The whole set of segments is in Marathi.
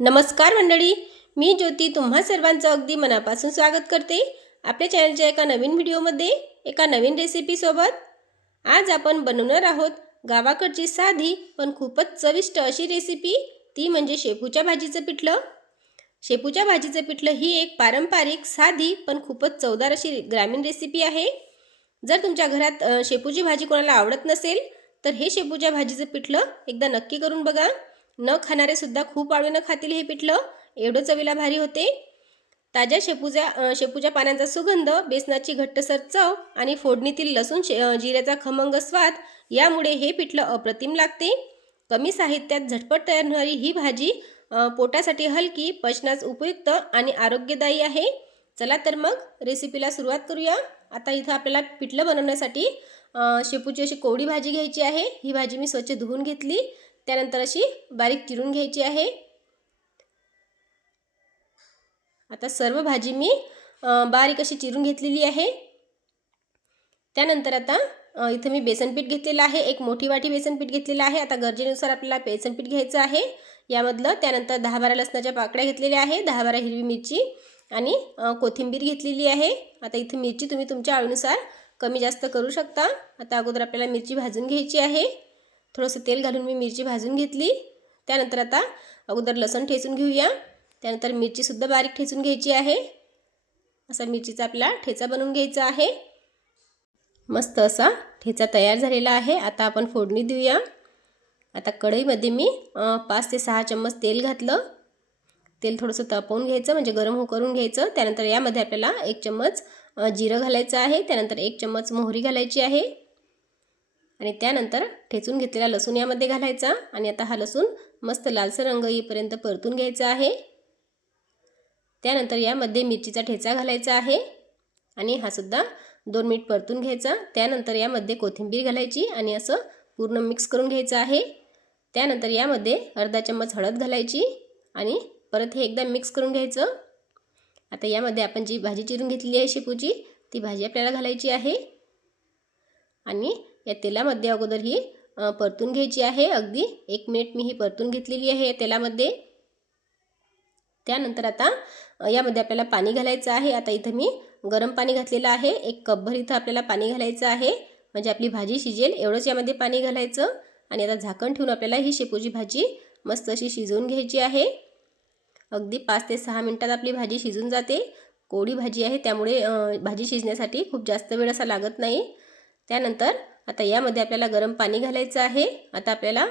नमस्कार मंडळी, मी ज्योती तुम्हा सर्वांचं अगदी मनापासून स्वागत करते आपल्या चॅनलच्या एका नवीन व्हिडिओमध्ये, एका नवीन रेसिपीसोबत। आज आपण बनवणार आहोत गावाकडची साधी पण खूपच चविष्ट अशी रेसिपी, ती म्हणजे शेपूच्या भाजीचं पिठलं। शेपूच्या भाजीचं पिठलं ही एक पारंपरिक, साधी पण खूपच चवदार अशी ग्रामीण रेसिपी आहे। जर तुमच्या घरात शेपूची भाजी कोणाला आवडत नसेल तर हे शेपूच्या भाजीचं पिठलं एकदा नक्की करून बघा। न खाणारे सुद्धा खूप आवडीने खातील हे पिठलं, एवढं चवीला भारी होते। ताज्या शेपूच्या पानांचा सुगंध, बेसनाची घट्टसर चव आणि फोडणीतील लसूण जिऱ्याचा खमंग स्वाद यामुळे हे पिठलं अप्रतिम लागते। कमी साहित्यात झटपट तयार होणारी ही भाजी पोटासाठी हलकी, पचनास उपयुक्त आणि आरोग्यदायी आहे। चला तर मग रेसिपीला सुरुवात करूया। आता इथं आपल्याला पिठलं बनवण्यासाठी शेपूची अशी कोवडी भाजी घ्यायची आहे। ही भाजी मी स्वच्छ धुवून घेतली, त्यानंतर अशी बारीक चिरून घ्यायची आहे। आता सर्व भाजी मी बारीक अशी चिरून घेतलेली आहे। त्यानंतर आता इथे मी बेसन पीठ घेतलेलं आहे, एक मोठी वाटी बेसन पीठ घेतलेलं आहे। आता गरजेनुसार आपल्याला बेसन पीठ घ्यायचं आहे यामधलं। त्यानंतर 10-12 लसणाच्या पाकळ्या घेतलेल्या आहे, 10-12 हिरवी मिरची आणि कोथिंबीर घेतलेली आहे। आता इथे मिरची तुम्ही तुमच्या आवडीनुसार कमी जास्त करू शकता। आता अगोदर आपल्याला मिरची भाजून घ्यायची आहे। थोडंसं तेल घालून मी मिरची भाजून घेतली। त्यानंतर आता अगोदर लसूण ठेचून घेऊया, त्यानंतर मिरची सुद्धा बारीक ठेचून घ्यायची आहे। असा मिरचीचा आपला ठेचा बनवून घ्यायचा आहे। मस्त असा ठेचा तयार झालेला आहे। आता आपण फोडणी देऊया। आता कढईमध्ये मी 5 ते 6 चम्मच तेल घातलं। तेल थोडंसं तापवून घ्यायचं, म्हणजे गरम करून घ्यायचं। त्यानंतर यामध्ये आपल्याला 1 चम्मच जिरं घालायचं आहे, त्यानंतर 1 चम्मच मोहरी घालायची आहे आणि त्यानंतर ठेचून घेतलेला लसूण यामध्ये घालायचा आणि आता हा लसूण मस्त लालसर रंग येईपर्यंत परतून घ्यायचा आहे। त्यानंतर यामध्ये मिरचीचा ठेचा घालायचा आहे आणि हा सुद्धा 2 मिनिट परतून घ्यायचा। त्यानंतर यामध्ये कोथिंबीर घालायची आणि असं पूर्ण मिक्स करून घ्यायचं आहे। त्यानंतर यामध्ये अर्धा चम्मच हळद घालायची आणि परत हे एकदा मिक्स करून घ्यायचं। आता यामध्ये आपण जी भाजी चिरून घेतलेली आहे शेपूची, ती भाजी आपल्याला घालायची आहे आणि या तेलामध्ये अगोदर ही परतून घ्यायची आहे। अगदी 1 मिनिट मी ही परतून घेतलेली आहे या तेलामध्ये। त्यानंतर आता यामध्ये आपल्याला पाणी घालायचं आहे। आता इथं मी गरम पाणी घातलेलं आहे, 1 कपभर इथं आपल्याला पाणी घालायचं आहे, म्हणजे आपली भाजी शिजेल एवढंच यामध्ये पाणी घालायचं। आणि आता झाकण ठेवून आपल्याला ही शेपूची भाजी मस्त अशी शिजवून घ्यायची आहे। अगदी 5 ते 6 मिनिटात आपली भाजी शिजून जाते। कोवडी भाजी आहे त्यामुळे भाजी शिजण्यासाठी खूप जास्त वेळ असा लागत नाही। त्यानंतर आता यामध्ये आपल्याला गरम पाणी घालायचं आहे। आता आपल्याला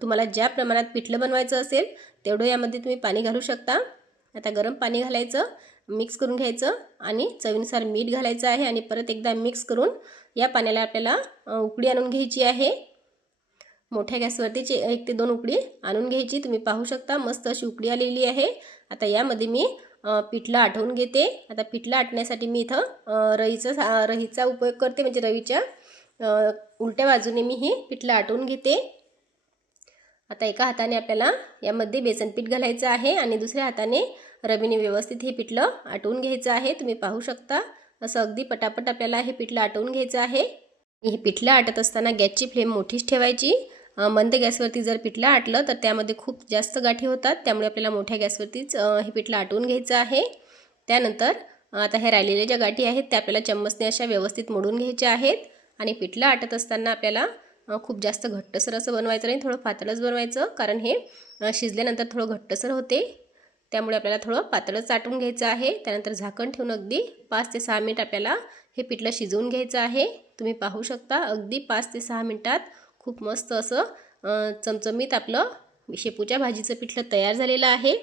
तुम्हाला ज्या प्रमाणात पिठलं बनवायचं असेल तेवढं यामध्ये तुम्ही पाणी घालू शकता। आता गरम पाणी घालायचं, मिक्स करून घ्यायचं आणि चवीनुसार मीठ घालायचं आहे आणि परत एकदा मिक्स करून या पाण्याला आपल्याला उकळी आणून घ्यायची आहे। मोठ्या गॅसवरती 1 ते 2 उकळी आणून घ्यायची। तुम्ही पाहू शकता मस्त अशी उकळी आलेली आहे। आता यामध्ये मी पिठलं आटवून घेते। आता पिठलं आटण्यासाठी मी इथं रवीचा उपयोग करते, म्हणजे रवीच्या उलट्या बाजूने मी हे पिठलं आटवून घेते। आता एका हाताने आपल्याला यामध्ये बेसन पीठ घालायचं आहे आणि दुसऱ्या हाताने रवीने व्यवस्थित हे पिठलं आटवून घ्यायचं आहे। तुम्ही पाहू शकता असं अगदी पटापट आपल्याला हे पिठलं आटवून घ्यायचं आहे। हे पिठलं आटत असताना गॅसची फ्लेम मोठीच ठेवायची। मंद गॅसवरती जर पिठलं आटलं तर त्यामध्ये खूप जास्त गाठी होतात, त्यामुळे आपल्याला मोठ्या गॅसवरतीच हे पिठलं आटवून घ्यायचं आहे। त्यानंतर आता हे राहिलेल्या ज्या गाठी आहेत त्या आपल्याला चम्मचने अशा व्यवस्थित मोडून घ्यायच्या आहेत आणि पिठलं आटत असताना आपल्याला खूप जास्त घट्टसर असं बनवायचं नाही, थोडं पातळच बनवायचं, कारण हे शिजल्यानंतर थोडं घट्टसर होते, त्यामुळे आपल्याला थोडं पातळच आटवून घ्यायचं आहे। त्यानंतर झाकण ठेवून अगदी 5 ते 6 मिनिट आपल्याला हे पिठलं शिजवून घ्यायचं आहे। तुम्ही पाहू शकता अगदी 5 ते 6 मिनिटात खूप मस्त असं चमचमीत आपलं शेपूच्या भाजीचं पिठलं तयार झालेलं आहे।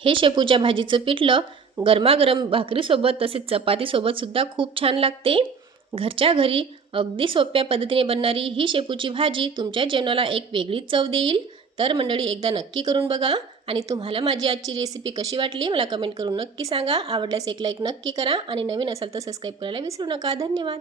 हे शेपूच्या भाजीचं पिठलं गरमागरम भाकरीसोबत तसेच चपातीसोबत सुद्धा खूप छान लागते। घरच्या घरी अगदी सोप्या पद्धतीने बनणारी ही शेपूची भाजी तुमच्या जेवणाला एक वेगळीच चव देईल। तर मंडळी एकदा नक्की करून बघा आणि तुम्हाला माझी आजची रेसिपी कशी वाटली मला कमेंट करून नक्की सांगा। आवडल्यास एक लाईक नक्की करा आणि नवीन असाल तर सबस्क्राईब करायला विसरू नका। धन्यवाद।